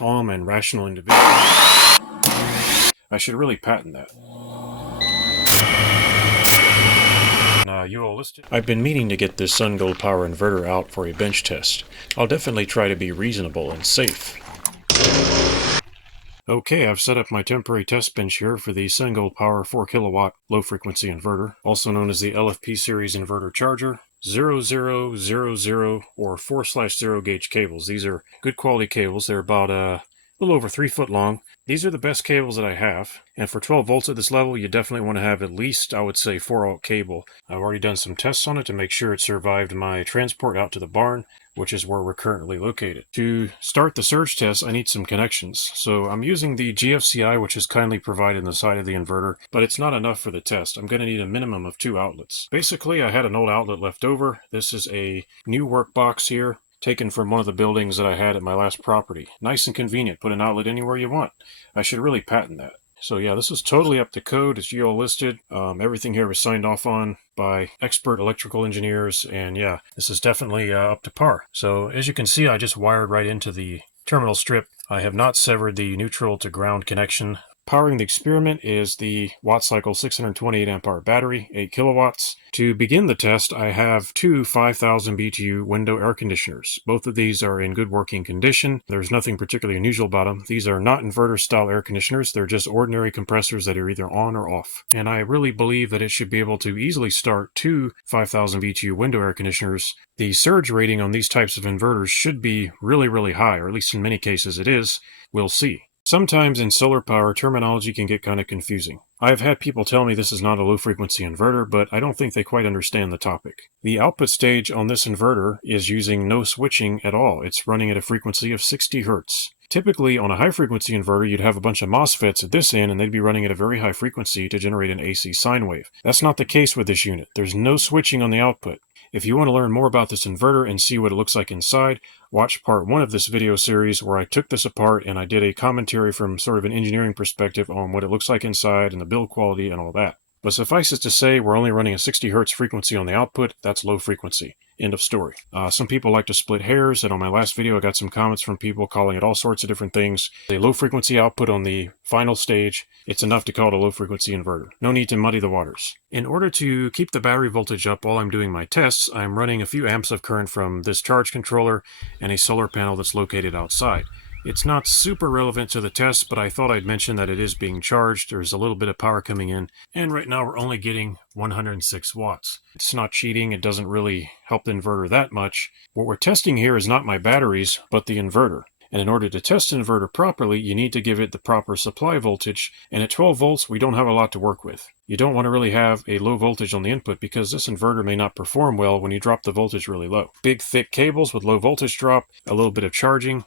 calm and rational individual. I should really patent that. You all listed. I've been meaning to get this SunGoldPower inverter out for a bench test. I'll definitely try to be reasonable and safe. Okay, I've set up my temporary test bench here for the SunGoldPower 4 kilowatt low frequency inverter, also known as the LFP series inverter charger. 0000 or 4/0 gauge cables. These are good quality cables. They're about a little over 3 foot long. These are the best cables that I have. And for 12 volts at this level, you definitely want to have at least, I would say, 4-aught cable. I've already done some tests on it to make sure it survived my transport out to the barn, which is where we're currently located. To start the surge test, I need some connections. So I'm using the GFCI, which is kindly provided in the side of the inverter, but it's not enough for the test. I'm going to need a minimum of 2 outlets. Basically, I had an old outlet left over. This is a new work box here, taken from one of the buildings that I had at my last property. Nice and convenient. Put an outlet anywhere you want. I should really patent that. So yeah, this is totally up to code. It's GL listed. Everything here was signed off on by expert electrical engineers, and yeah, this is definitely up to par. So as you can see, I just wired right into the terminal strip. I have not severed the neutral to ground connection. Powering the experiment is the watt cycle 628 amp hour battery, 8 kilowatts. To begin the test, I have 2 5000 BTU window air conditioners. Both of these are in good working condition. There's nothing particularly unusual about them. These are not inverter style air conditioners. They're just ordinary compressors that are either on or off. And I really believe that it should be able to easily start 2 5000 BTU window air conditioners. The surge rating on these types of inverters should be really, really high, or at least in many cases it is. We'll see. Sometimes in solar power, terminology can get kind of confusing. I've had people tell me this is not a low-frequency inverter, but I don't think they quite understand the topic. The output stage on this inverter is using no switching at all. It's running at a frequency of 60 Hertz. Typically, on a high-frequency inverter, you'd have a bunch of MOSFETs at this end, and they'd be running at a very high frequency to generate an AC sine wave. That's not the case with this unit. There's no switching on the output. If you want to learn more about this inverter and see what it looks like inside, watch part 1 of this video series where I took this apart and I did a commentary from sort of an engineering perspective on what it looks like inside and the build quality and all that. But suffice it to say, we're only running a 60 Hertz frequency on the output. That's low frequency. End of story. Some people like to split hairs, and on my last video I got some comments from people calling it all sorts of different things. A low frequency output on the final stage, it's enough to call it a low frequency inverter. No need to muddy the waters. In order to keep the battery voltage up while I'm doing my tests, I'm running a few amps of current from this charge controller and a solar panel that's located outside. It's not super relevant to the test, but I thought I'd mention that it is being charged. There's a little bit of power coming in, and right now we're only getting 106 watts. It's not cheating. It doesn't really help the inverter that much. What we're testing here is not my batteries, but the inverter. And in order to test an inverter properly, you need to give it the proper supply voltage, and at 12 volts, we don't have a lot to work with. You don't want to really have a low voltage on the input because this inverter may not perform well when you drop the voltage really low. Big, thick cables with low voltage drop, a little bit of charging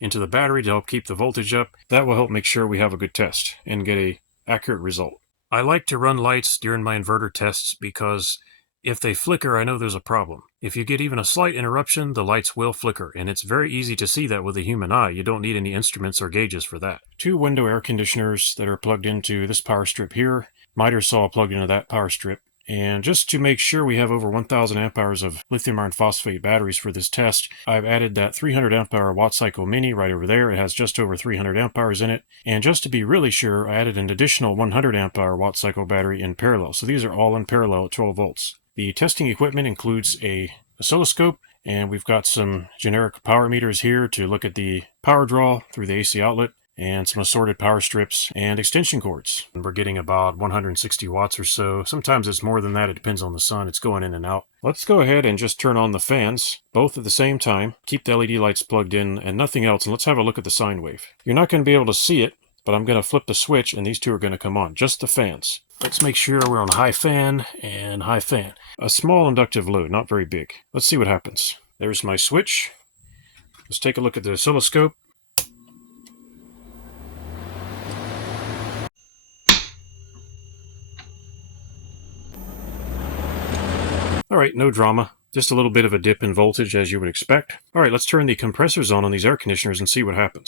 into the battery to help keep the voltage up. That will help make sure we have a good test and get a accurate result. I like to run lights during my inverter tests because if they flicker, I know there's a problem. If you get even a slight interruption, the lights will flicker, and it's very easy to see that with the human eye. You don't need any instruments or gauges for that. 2 window air conditioners that are plugged into this power strip here. Miter saw plugged into that power strip. And just to make sure we have over 1000 amp hours of lithium iron phosphate batteries for this test, I've added that 300 amp hour watt cycle mini right over there. It has just over 300 amp hours in it. And just to be really sure, I added an additional 100 amp hour watt cycle battery in parallel. So these are all in parallel at 12 volts. The testing equipment includes a oscilloscope, and we've got some generic power meters here to look at the power draw through the AC outlet, and some assorted power strips and extension cords. And we're getting about 160 watts or so. Sometimes it's more than that. It depends on the sun. It's going in and out. Let's go ahead and just turn on the fans, both at the same time. Keep the LED lights plugged in and nothing else. And let's have a look at the sine wave. You're not going to be able to see it, but I'm going to flip the switch and these two are going to come on. Just the fans. Let's make sure we're on high fan and high fan. A small inductive load, not very big. Let's see what happens. There's my switch. Let's take a look at the oscilloscope. All right, no drama. Just a little bit of a dip in voltage as you would expect. All right, let's turn the compressors on these air conditioners and see what happens.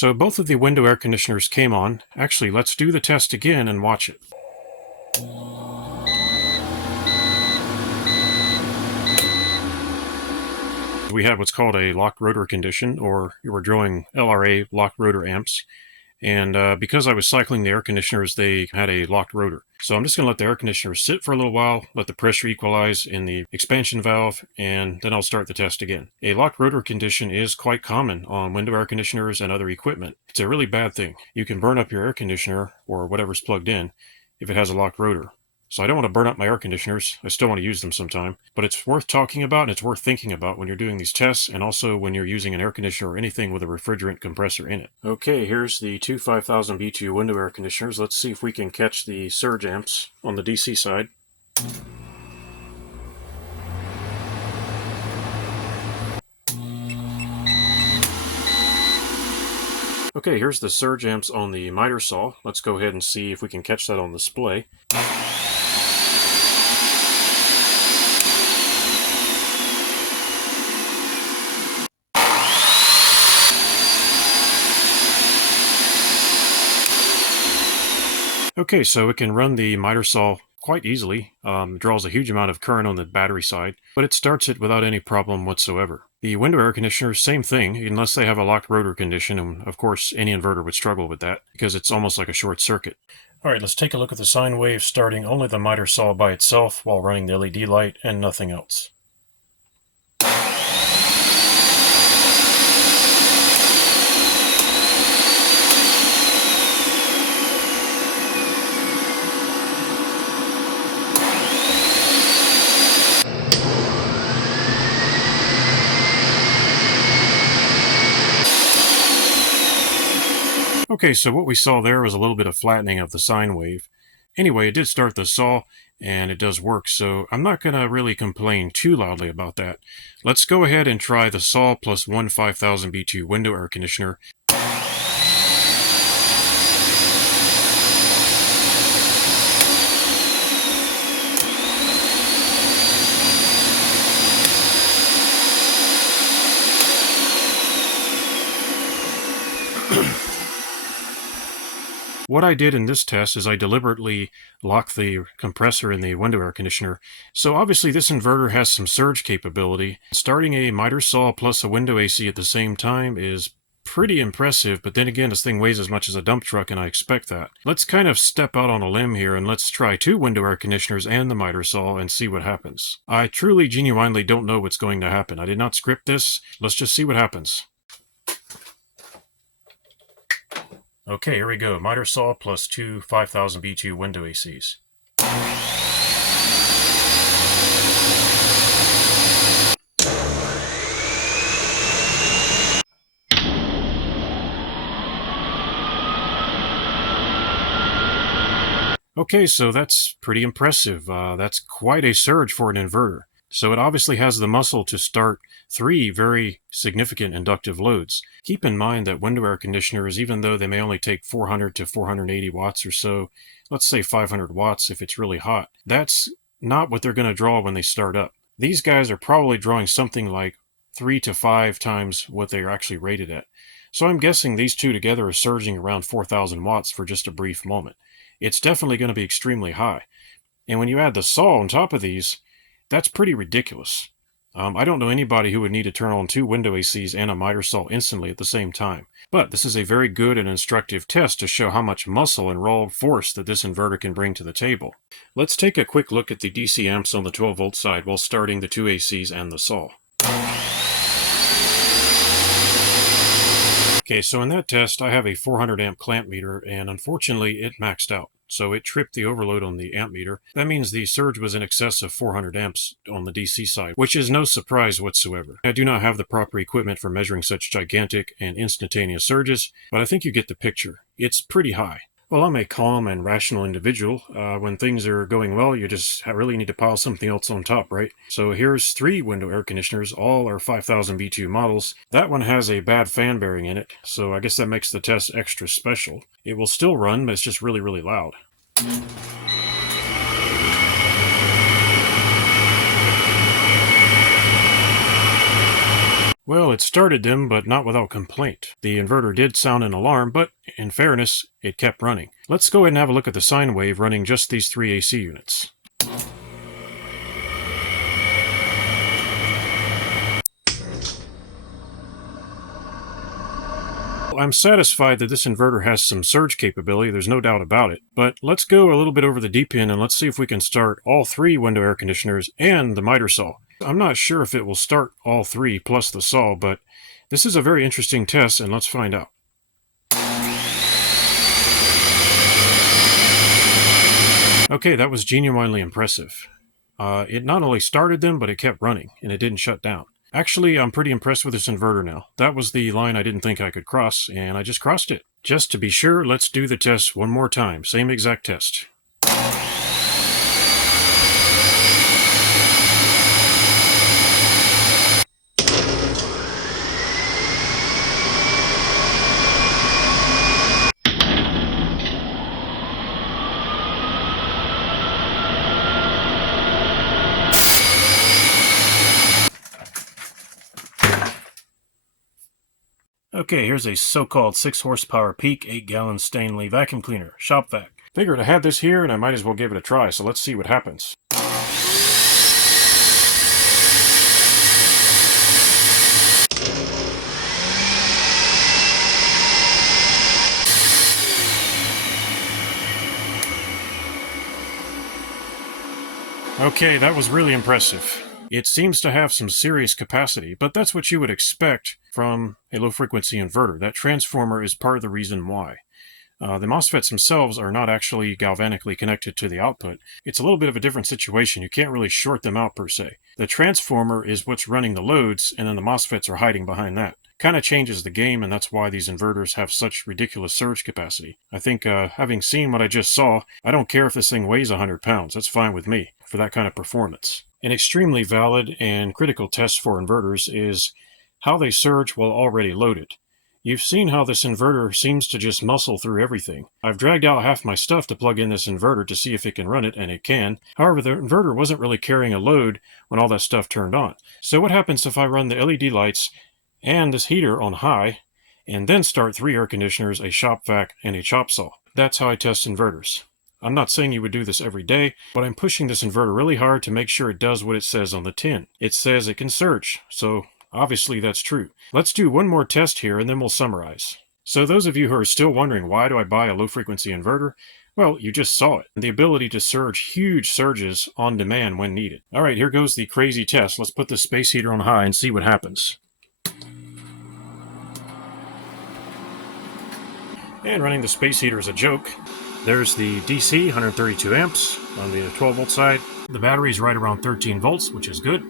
So both of the window air conditioners came on. Actually, let's do the test again and watch it. We have what's called a locked rotor condition, or we're drawing LRA, locked rotor amps. And because I was cycling the air conditioners, they had a locked rotor. So I'm just going to let the air conditioners sit for a little while, let the pressure equalize in the expansion valve, and then I'll start the test again. A locked rotor condition is quite common on window air conditioners and other equipment. It's a really bad thing. You can burn up your air conditioner, or whatever's plugged in, if it has a locked rotor. So I don't want to burn up my air conditioners. I still want to use them sometime. But it's worth talking about and it's worth thinking about when you're doing these tests, and also when you're using an air conditioner or anything with a refrigerant compressor in it. Okay, here's the two 5000 BTU window air conditioners. Let's see if we can catch the surge amps on the DC side. Okay, here's the surge amps on the miter saw. Let's go ahead and see if we can catch that on display. Okay, so it can run the miter saw quite easily. Draws a huge amount of current on the battery side, but it starts it without any problem whatsoever. The window air conditioners, same thing, unless they have a locked rotor condition, and of course any inverter would struggle with that, because it's almost like a short circuit. Alright, let's take a look at the sine wave starting only the miter saw by itself while running the LED light and nothing else. Okay, so what we saw there was a little bit of flattening of the sine wave. Anyway, it did start the saw, and it does work, so I'm not going to really complain too loudly about that. Let's go ahead and try the saw plus one 5000 BTU window air conditioner. What I did in this test is I deliberately locked the compressor in the window air conditioner. So obviously this inverter has some surge capability. Starting a miter saw plus a window AC at the same time is pretty impressive, but then again, this thing weighs as much as a dump truck, and I expect that. Let's kind of step out on a limb here, and let's try two window air conditioners and the miter saw and see what happens. I truly, genuinely don't know what's going to happen. I did not script this. Let's just see what happens. Okay, here we go. Miter saw plus two 5000 BTU window ACs. Okay, so that's pretty impressive. That's quite a surge for an inverter. So it obviously has the muscle to start three very significant inductive loads. Keep in mind that window air conditioners, even though they may only take 400 to 480 watts or so, let's say 500 watts if it's really hot, that's not what they're going to draw when they start up. These guys are probably drawing something like 3 to 5 times what they're actually rated at. So I'm guessing these two together are surging around 4000 watts for just a brief moment. It's definitely going to be extremely high. And when you add the saw on top of these, that's pretty ridiculous. I don't know anybody who would need to turn on two window ACs and a miter saw instantly at the same time. But this is a very good and instructive test to show how much muscle and raw force that this inverter can bring to the table. Let's take a quick look at the DC amps on the 12 volt side while starting the two ACs and the saw. Okay, so in that test, I have a 400 amp clamp meter, and unfortunately it maxed out. So it tripped the overload on the amp meter. That means the surge was in excess of 400 amps on the DC side, which is no surprise whatsoever. I do not have the proper equipment for measuring such gigantic and instantaneous surges, but I think you get the picture. It's pretty high. Well, I'm a calm and rational individual. When things are going well, you just really need to pile something else on top, right? So here's three window air conditioners, all are 5000 BTU models. That one has a bad fan bearing in it, so I guess that makes the test extra special. It will still run, but it's just really, really loud. Well, it started them, but not without complaint. The inverter did sound an alarm, but in fairness, it kept running. Let's go ahead and have a look at the sine wave running just these 3 AC units. I'm satisfied that this inverter has some surge capability, there's no doubt about it, but let's go a little bit over the deep end and let's see if we can start all 3 window air conditioners and the miter saw. I'm not sure if it will start all 3 plus the saw, but this is a very interesting test and let's find out. Okay, that was genuinely impressive. It not only started them, but it kept running and it didn't shut down. Actually, I'm pretty impressed with this inverter now. That was the line I didn't think I could cross, and I just crossed it. Just to be sure, let's do the test one more time. Same exact test. Okay, here's a so-called 6 horsepower peak, 8-gallon Stanley vacuum cleaner, shop vac. Figured I had this here and I might as well give it a try, so let's see what happens. Okay, that was really impressive. It seems to have some serious capacity, but that's what you would expect from a low-frequency inverter. That transformer is part of the reason why. The MOSFETs themselves are not actually galvanically connected to the output. It's a little bit of a different situation. You can't really short them out per se. The transformer is what's running the loads, and then the MOSFETs are hiding behind that. Kind of changes the game, and that's why these inverters have such ridiculous surge capacity. I think, having seen what I just saw, I don't care if this thing weighs 100 pounds. That's fine with me for that kind of performance. An extremely valid and critical test for inverters is how they surge while already loaded. You've seen how this inverter seems to just muscle through everything. I've dragged out half my stuff to plug in this inverter to see if it can run it, and it can. However, the inverter wasn't really carrying a load when all that stuff turned on. So what happens if I run the LED lights and this heater on high, and then start 3 air conditioners, a shop vac, and a chop saw? That's how I test inverters. I'm not saying you would do this every day, but I'm pushing this inverter really hard to make sure it does what it says on the tin. It says it can surge, so obviously that's true. Let's do one more test here and then we'll summarize. So those of you who are still wondering why do I buy a low-frequency inverter, well, you just saw it. The ability to surge huge surges on demand when needed. Alright, here goes the crazy test. Let's put the space heater on high and see what happens. And running the space heater is a joke. There's the DC, 132 amps on the 12 volt side. The battery's right around 13 volts, which is good.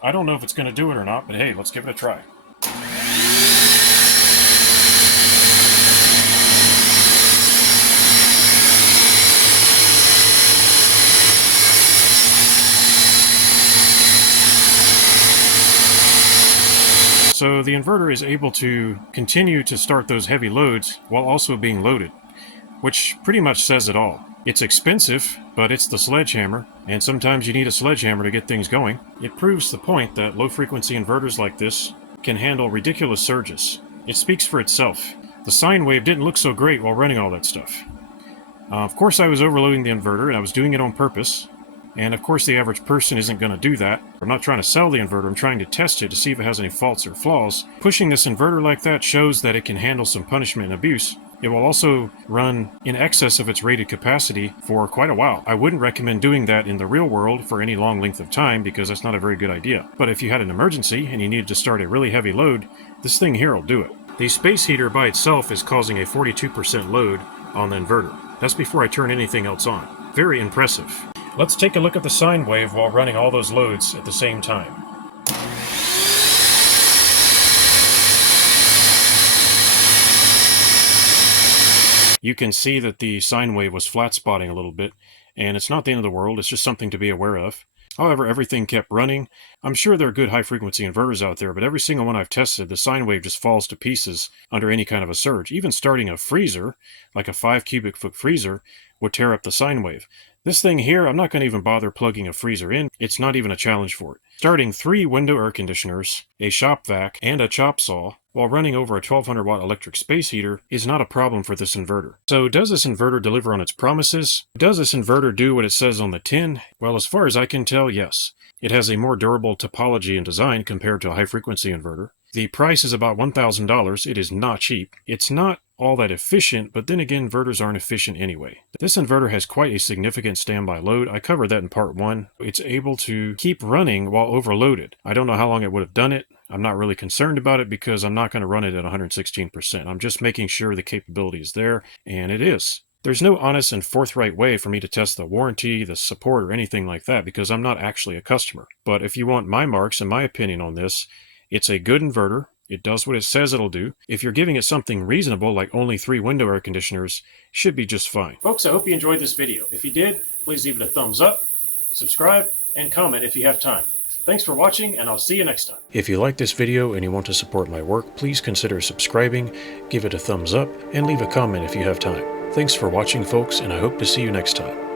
I don't know if it's going to do it or not, but hey, let's give it a try. So the inverter is able to continue to start those heavy loads while also being loaded, which pretty much says it all. It's expensive, but it's the sledgehammer, and sometimes you need a sledgehammer to get things going. It proves the point that low-frequency inverters like this can handle ridiculous surges. It speaks for itself. The sine wave didn't look so great while running all that stuff. Of course I was overloading the inverter, and I was doing it on purpose. And of course the average person isn't going to do that. I'm not trying to sell the inverter, I'm trying to test it to see if it has any faults or flaws. Pushing this inverter like that shows that it can handle some punishment and abuse. It will also run in excess of its rated capacity for quite a while. I wouldn't recommend doing that in the real world for any long length of time because that's not a very good idea. But if you had an emergency and you needed to start a really heavy load, this thing here will do it. The space heater by itself is causing a 42% load on the inverter. That's before I turn anything else on. Very impressive. Let's take a look at the sine wave while running all those loads at the same time. You can see that the sine wave was flat spotting a little bit, and it's not the end of the world, it's just something to be aware of. However, everything kept running. I'm sure there are good high-frequency inverters out there, but every single one I've tested, the sine wave just falls to pieces under any kind of a surge. Even starting a freezer, like a 5 cubic foot freezer, would tear up the sine wave. This thing here, I'm not going to even bother plugging a freezer in. It's not even a challenge for it. Starting 3 window air conditioners, a shop vac, and a chop saw, while running over a 1200 watt electric space heater is not a problem for this inverter. So does this inverter deliver on its promises? Does this inverter do what it says on the tin? Well, as far as I can tell, yes. It has a more durable topology and design compared to a high-frequency inverter. The price is about $1,000. It is not cheap. It's not all that efficient, but then again, inverters aren't efficient anyway. This inverter has quite a significant standby load. I covered that in part 1. It's able to keep running while overloaded. I don't know how long it would have done it. I'm not really concerned about it because I'm not going to run it at 116%. I'm just making sure the capability is there, and it is. There's no honest and forthright way for me to test the warranty, the support, or anything like that because I'm not actually a customer. But if you want my marks and my opinion on this, it's a good inverter. It does what it says it'll do. If you're giving it something reasonable, like only 3 window air conditioners, should be just fine. Folks, I hope you enjoyed this video. If you did, please leave it a thumbs up, subscribe, and comment if you have time. Thanks for watching, and I'll see you next time. If you like this video and you want to support my work, please consider subscribing, give it a thumbs up, and leave a comment if you have time. Thanks for watching, folks, and I hope to see you next time.